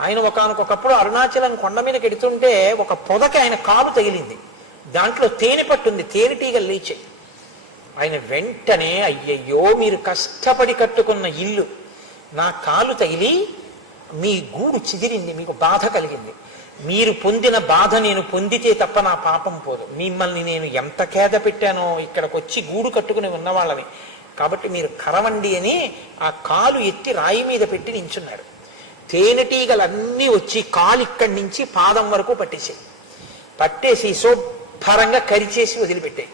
ఆయన ఒకానొకప్పుడు అరుణాచలం కొండ మీదకి ఎడుతుంటే ఒక పొదకి ఆయన కాలు తగిలింది. దాంట్లో తేనె పట్టుంది, తేనెటీగలు లేచాయి. ఆయన వెంటనే, అయ్యయ్యో మీరు కష్టపడి కట్టుకున్న ఇల్లు నా కాలు తగిలి మీ గూడు చిదిరింది, మీకు బాధ కలిగింది. మీరు పొందిన బాధ నేను పొందితే తప్ప నా పాపం పోదు. మిమ్మల్ని నేను ఎంత ఖేద పెట్టానో ఇక్కడికి వచ్చి గూడు కట్టుకుని ఉన్నవాళ్ళని. కాబట్టి మీరు కరవండి అని ఆ కాలు ఎత్తి రాయి మీద పెట్టి నించున్నాడు. తేనెటీగలన్నీ వచ్చి కాలు ఇక్కడి నుంచి పాదం వరకు పట్టేసి శుభ్రంగా కరిచేసి వదిలిపెట్టాయి.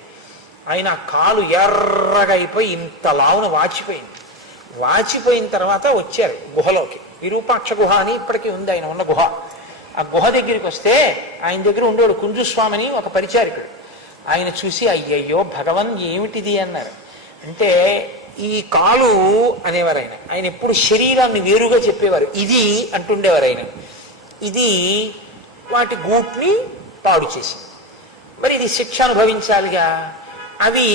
ఆయన కాలు ఎర్రగా అయిపోయి ఇంత లావున వాచిపోయింది. వాచిపోయిన తర్వాత వచ్చారు గుహలోకి. విరూపాక్ష గుహ అని ఇప్పటికీ ఉంది ఆయన ఉన్న గుహ. ఆ గుహ దగ్గరికి వస్తే ఆయన దగ్గర ఉండేవాడు కుంజుస్వామిని ఒక పరిచారికుడు. ఆయన చూసి అయ్యయ్యో భగవన్ ఏమిటిది అన్నారు. అంటే ఈ కాలు అనేవారు ఆయన. ఆయన ఎప్పుడు శరీరాన్ని వేరుగా చెప్పేవారు. ఇది అంటుండేవారు ఆయన. ఇది వాటి గూట్ని పాడు చేసింది. మరి ఇది శిక్ష అనుభవించాలిగా. అవి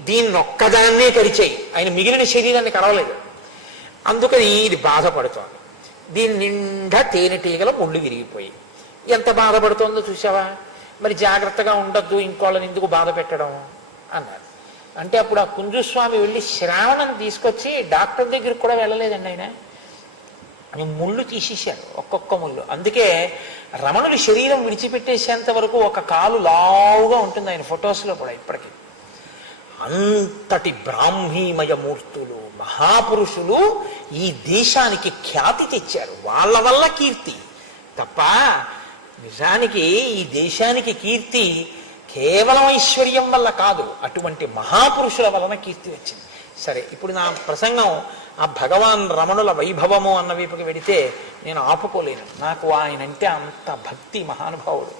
దీన్ని ఒక్కదాన్నే కరిచాయి, ఆయన మిగిలిన శరీరాన్ని కరవలేదు. అందుకని ఇది బాధపడుతోంది. దీని నిండా తేనెటీగల ముళ్ళు విరిగిపోయి ఎంత బాధపడుతోందో చూసావా. మరి జాగ్రత్తగా ఉండొద్దు, ఇంకోళ్ళని ఎందుకు బాధ పెట్టడం అన్నారు. అంటే అప్పుడు ఆ కుంజుస్వామి వెళ్ళి శ్రావణం తీసుకొచ్చి డాక్టర్ దగ్గరికి కూడా వెళ్ళలేదండి ఆయన. ముళ్ళు తీసేశారు, ఒక్కొక్క ముళ్ళు. అందుకే రమణుడి శరీరం విడిచిపెట్టేసేంత వరకు ఒక కాలు లావుగా ఉంటుంది ఆయన ఫొటోస్లో కూడా ఇప్పటికీ. అంతటి బ్రాహ్మీమయ మూర్తులు, మహాపురుషులు ఈ దేశానికి ఖ్యాతి తెచ్చారు. వాళ్ళ వల్ల కీర్తి తప్ప నిజానికి ఈ దేశానికి కీర్తి కేవలం ఐశ్వర్యం వల్ల కాదు, అటువంటి మహాపురుషుల వలన కీర్తి వచ్చింది. సరే, ఇప్పుడు నా ప్రసంగం ఆ భగవాన్ రమణుల వైభవము అన్న వైపుకి వెడితే నేను ఆపుకోలేను. నాకు ఆయన అంటే అంత భక్తి, మహానుభావుడు.